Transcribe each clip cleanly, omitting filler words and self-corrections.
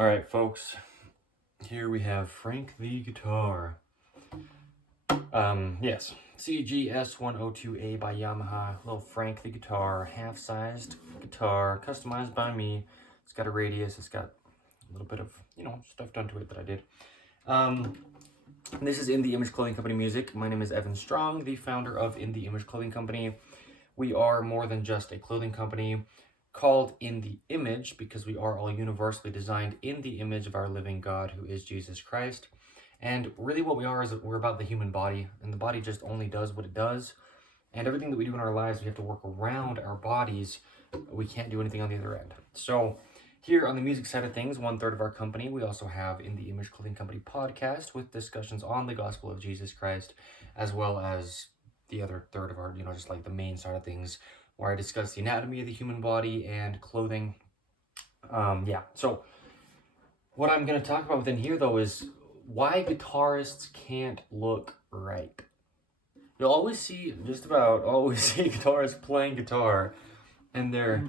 All right, folks, here we have Frank the guitar. Yes, CGS102A by Yamaha, little Frank the guitar, half-sized guitar, customized by me. It's got a radius, it's got a little bit of, stuff done to it that I did. This is In the Image Clothing Company music. My name is Evan Strong, the founder of In the Image Clothing Company. We are more than just a clothing company called In the Image because we are all universally designed in the image of our living God, who is Jesus Christ. And really what we are is we're about the human body, and the body just only does what it does. And everything that we do in our lives, we have to work around our bodies. We can't do anything on the other end. So here on the music side of things, 1/3 of our company, we also have In the Image Clothing Company podcast with discussions on the gospel of Jesus Christ, as well as the other third of our, just like the main side of things, where I discuss the anatomy of the human body and clothing. So what I'm going to talk about within here, though, is why guitarists can't look right. You'll always see, just about always see guitarists playing guitar, and they're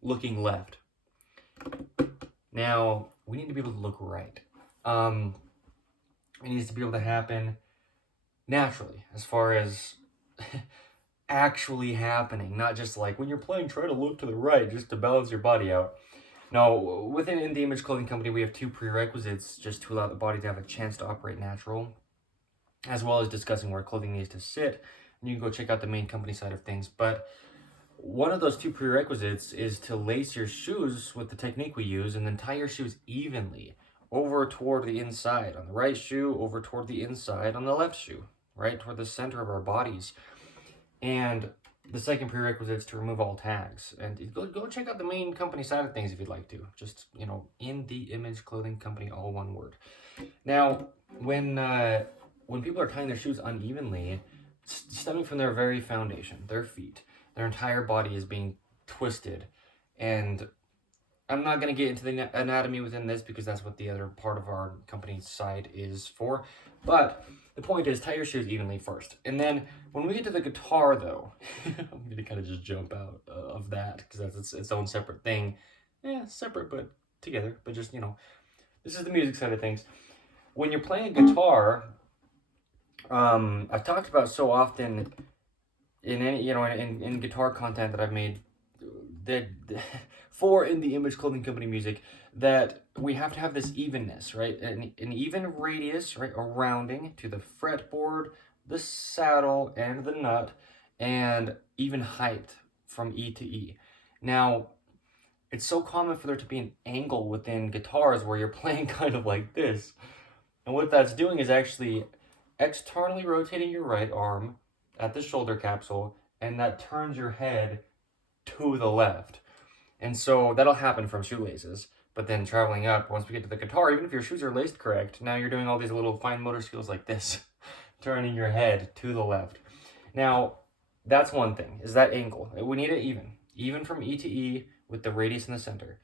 looking left. Now, we need to be able to look right. It needs to be able to happen naturally, as far as actually happening, not just like when you're playing, try to look to the right just to balance your body out. Now, within In the Image Clothing Company, we have 2 prerequisites just to allow the body to have a chance to operate natural, as well as discussing where clothing needs to sit. And you can go check out the main company side of things. But one of those 2 prerequisites is to lace your shoes with the technique we use and then tie your shoes evenly over toward the inside on the right shoe, over toward the inside on the left shoe, right toward the center of our bodies. And the second prerequisite is to remove all tags. And go check out the main company side of things if you'd like to. Just, In the Image Clothing Company, all one word. Now, when people are tying their shoes unevenly, stemming from their very foundation, their feet, their entire body is being twisted. And I'm not going to get into the anatomy within this because that's what the other part of our company's side is for. But the point is, tie your shoes evenly first. And then when we get to the guitar, though, I'm going to kind of just jump out of that because that's its own separate thing. Yeah, separate but together. But just, this is the music side of things. When you're playing a guitar, I've talked about so often in any, in guitar content that I've made that for In the Image Clothing Company music, that we have to have this evenness, right? An even radius, right? A rounding to the fretboard, the saddle, and the nut, and even height from E to E. Now, it's so common for there to be an angle within guitars where you're playing kind of like this. And what that's doing is actually externally rotating your right arm at the shoulder capsule, and that turns your head to the left. And so that'll happen from shoelaces. But then traveling up, once we get to the guitar, even if your shoes are laced correct, now you're doing all these little fine motor skills like this, turning your head to the left. Now, that's one thing, is that angle. We need it even from E to E with the radius in the center.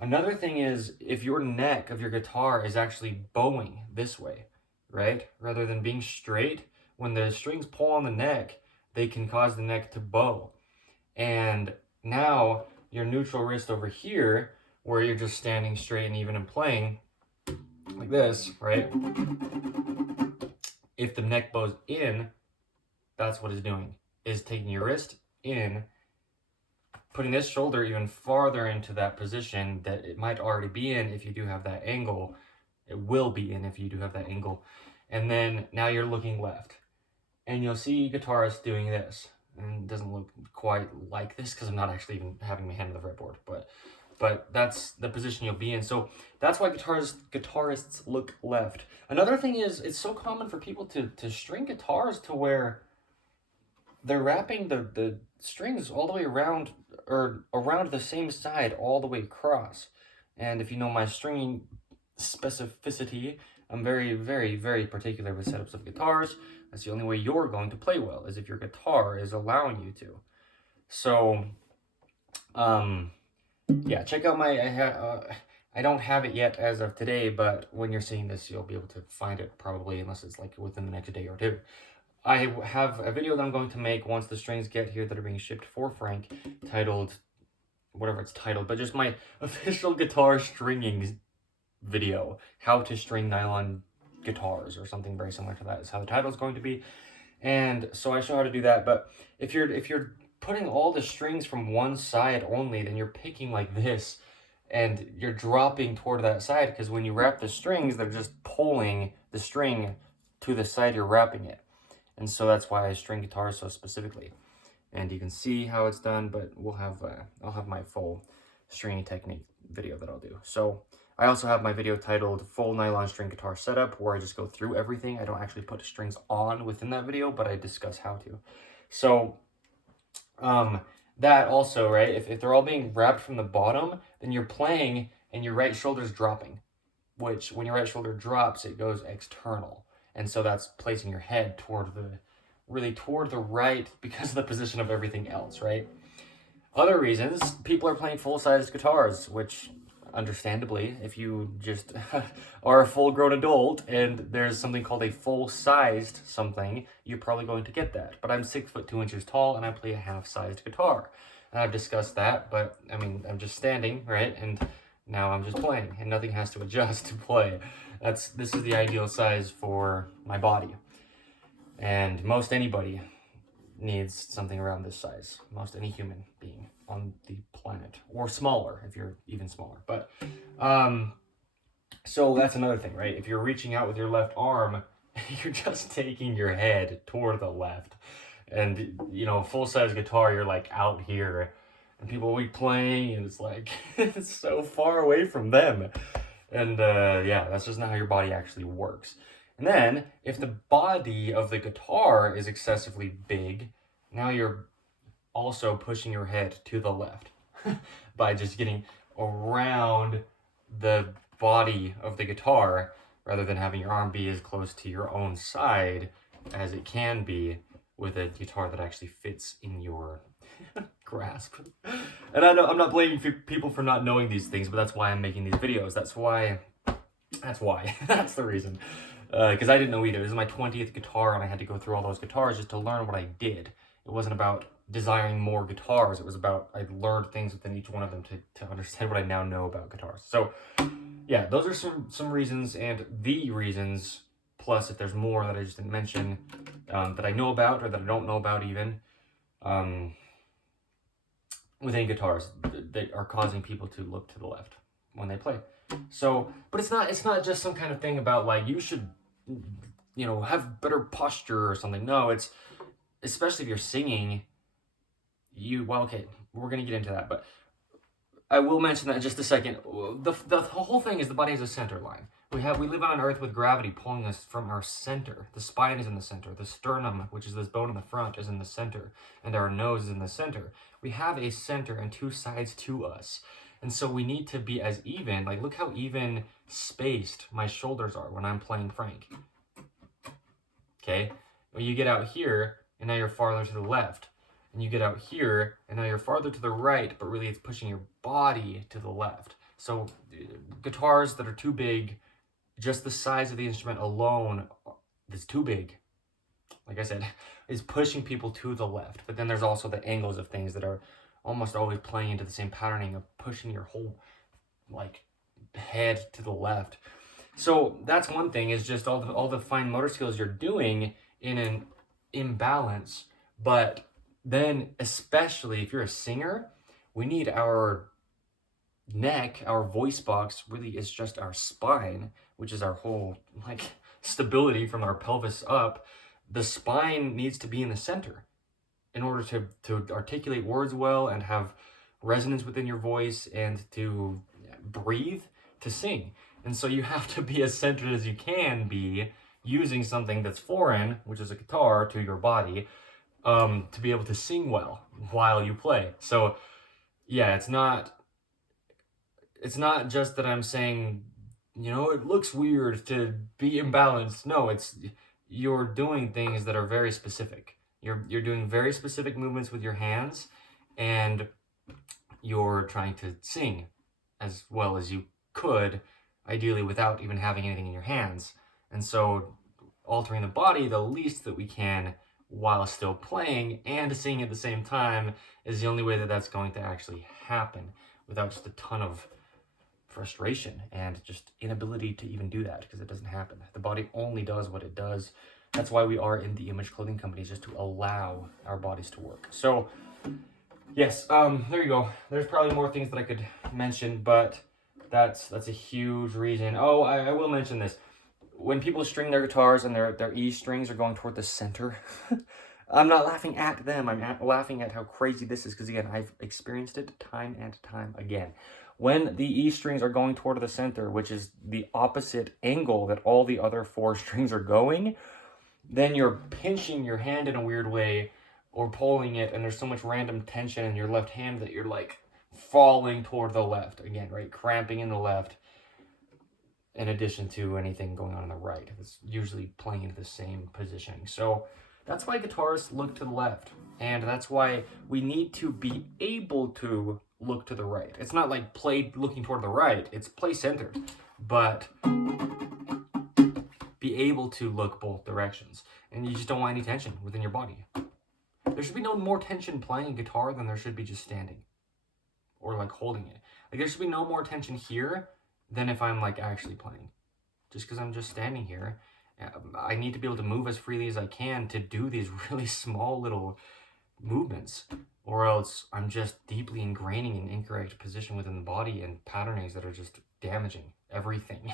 Another thing is if your neck of your guitar is actually bowing this way, right? Rather than being straight, when the strings pull on the neck, they can cause the neck to bow. And now your neutral wrist over here, where you're just standing straight and even and playing like this, right? If the neck bows in, that's what it's doing, is taking your wrist in, putting this shoulder even farther into that position that it might already be in if you do have that angle. It will be in if you do have that angle. And then now you're looking left. And you'll see guitarists doing this. And it doesn't look quite like this because I'm not actually even having my hand on the fretboard, but that's the position you'll be in. So that's why guitarists look left. Another thing is, it's so common for people to string guitars to where they're wrapping the strings all the way around, or around the same side all the way across. And if you know my stringing specificity, I'm very, very, very particular with setups of guitars. That's the only way you're going to play well, is if your guitar is allowing you to. So, yeah, check out my, I don't have it yet as of today, but when you're seeing this, you'll be able to find it probably, unless it's like within the next day or 2. I have a video that I'm going to make once the strings get here that are being shipped for Frank, titled whatever it's titled, but just my official guitar stringing video, how to string nylon guitars or something very similar to that is how the title is going to be. And so I show how to do that. But if you're putting all the strings from one side only, then you're picking like this and you're dropping toward that side, because when you wrap the strings, they're just pulling the string to the side you're wrapping it. And so that's why I string guitars so specifically. And you can see how it's done, but I'll have my full stringing technique video that I'll do. So I also have my video titled Full Nylon String Guitar Setup, where I just go through everything. I don't actually put strings on within that video, but I discuss how to. So that also, right, if they're all being wrapped from the bottom, then you're playing and your right shoulder's dropping, which when your right shoulder drops, it goes external. And so that's placing your head really toward the right because of the position of everything else, right? Other reasons, people are playing full-sized guitars, which understandably, if you just are a full-grown adult and there's something called a full-sized something, you're probably going to get that. But I'm 6 foot 2 inches tall and I play a half-sized guitar. And I've discussed that, but I mean, I'm just standing, right? And now I'm just playing and nothing has to adjust to play. This is the ideal size for my body. And most anybody needs something around this size. Most any human being on the planet, or smaller if you're even smaller. But so that's another thing, right? If you're reaching out with your left arm, you're just taking your head toward the left. And you know, full-size guitar, you're like out here and people will be playing and it's like it's so far away from them. And yeah, that's just not how your body actually works. And then if the body of the guitar is excessively big, now you're also pushing your head to the left by just getting around the body of the guitar rather than having your arm be as close to your own side as it can be with a guitar that actually fits in your grasp. And I know I'm not blaming people for not knowing these things, but that's why I'm making these videos. That's the reason. Because I didn't know either. This is my 20th guitar and I had to go through all those guitars just to learn what I did. It wasn't about desiring more guitars. It was about, I learned things within each one of them to understand what I now know about guitars. So yeah, those are some reasons, and the reasons, plus if there's more that I just didn't mention, that I know about or that I don't know about even, within guitars that are causing people to look to the left when they play. So, but it's not just some kind of thing about like, you should, you know, have better posture or something. No, it's, especially if you're singing, well, okay, we're going to get into that, but I will mention that in just a second. The whole thing is the body has a center line. We live on an earth with gravity pulling us from our center. The spine is in the center. The sternum, which is this bone in the front, is in the center. And our nose is in the center. We have a center and two sides to us. And so we need to be as even. Like, look how even spaced my shoulders are when I'm playing Frank. Okay? Well, you get out here, and now you're farther to the left. And you get out here, and now you're farther to the right, but really it's pushing your body to the left. So guitars that are too big, just the size of the instrument alone is too big, like I said, is pushing people to the left. But then there's also the angles of things that are almost always playing into the same patterning of pushing your whole like head to the left. So that's one thing, is just all the fine motor skills you're doing in an imbalance. But then, especially if you're a singer, we need our neck, our voice box really is just our spine, which is our whole like stability from our pelvis up. The spine needs to be in the center in order to articulate words well and have resonance within your voice and to breathe, to sing. And so you have to be as centered as you can be using something that's foreign, which is a guitar, to your body, to be able to sing well while you play. So yeah, it's not just that I'm saying, you know, it looks weird to be imbalanced. No, it's, you're doing things that are very specific. You're doing very specific movements with your hands, and you're trying to sing as well as you could, ideally without even having anything in your hands. And so altering the body the least that we can while still playing and singing at the same time is the only way that that's going to actually happen without just a ton of frustration and just inability to even do that, because it doesn't happen. The body only does what it does. That's why we are in the Image Clothing Company, is just to allow our bodies to work. So yes, there you go. There's probably more things that I could mention, but that's a huge reason. Oh, I will mention this. When people string their guitars and their E strings are going toward the center, I'm not laughing at them. I'm laughing at how crazy this is, because again, I've experienced it time and time again. When the E strings are going toward the center, which is the opposite angle that all the other 4 strings are going, then you're pinching your hand in a weird way or pulling it, and there's so much random tension in your left hand that you're like falling toward the left again, right? Cramping in the left, in addition to anything going on in the right. It's usually playing into the same positioning. So that's why guitarists look to the left, and that's why we need to be able to look to the right. It's not like play looking toward the right, it's play centered, but be able to look both directions. And you just don't want any tension within your body. There should be no more tension playing guitar than there should be just standing or like holding it. Like there should be no more tension here than if I'm like actually playing. Just because I'm just standing here, I need to be able to move as freely as I can to do these really small little movements, or else I'm just deeply ingraining an incorrect position within the body and patternings that are just damaging everything.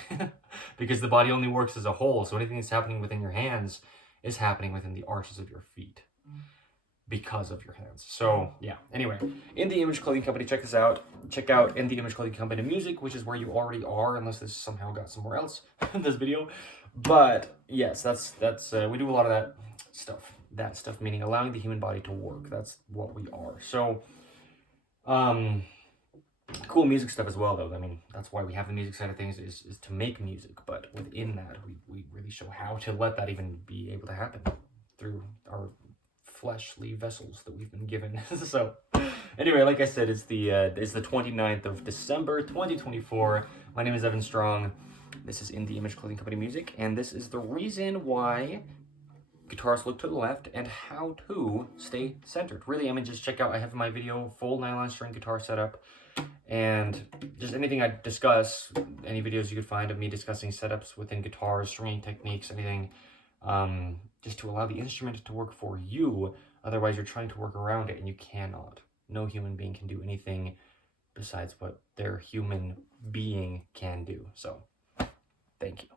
Because the body only works as a whole, so anything that's happening within your hands is happening within the arches of your feet because of your hands. So yeah, anyway, In The Image Clothing Company, check this out. Check out In The Image Clothing Company Music, which is where you already are, unless this somehow got somewhere else in this video. But yes, that's we do a lot of that stuff. That stuff meaning allowing the human body to work. That's what we are. So cool music stuff as well, though. I mean, that's why we have the music side of things, is to make music, but within that we really show how to let that even be able to happen through our fleshly vessels that we've been given. So anyway, like I said, it's the 29th of December 2024. My name is Evan Strong. This is In The Image Clothing Company Music, and this is the reason why guitarists look to the left and how to stay centered. Really, I mean, just check out, I have my video, full nylon string guitar setup, and just anything I discuss, any videos you could find of me discussing setups within guitars, stringing techniques, anything, just to allow the instrument to work for you. Otherwise, you're trying to work around it, and you cannot. No human being can do anything besides what their human being can do. So, thank you.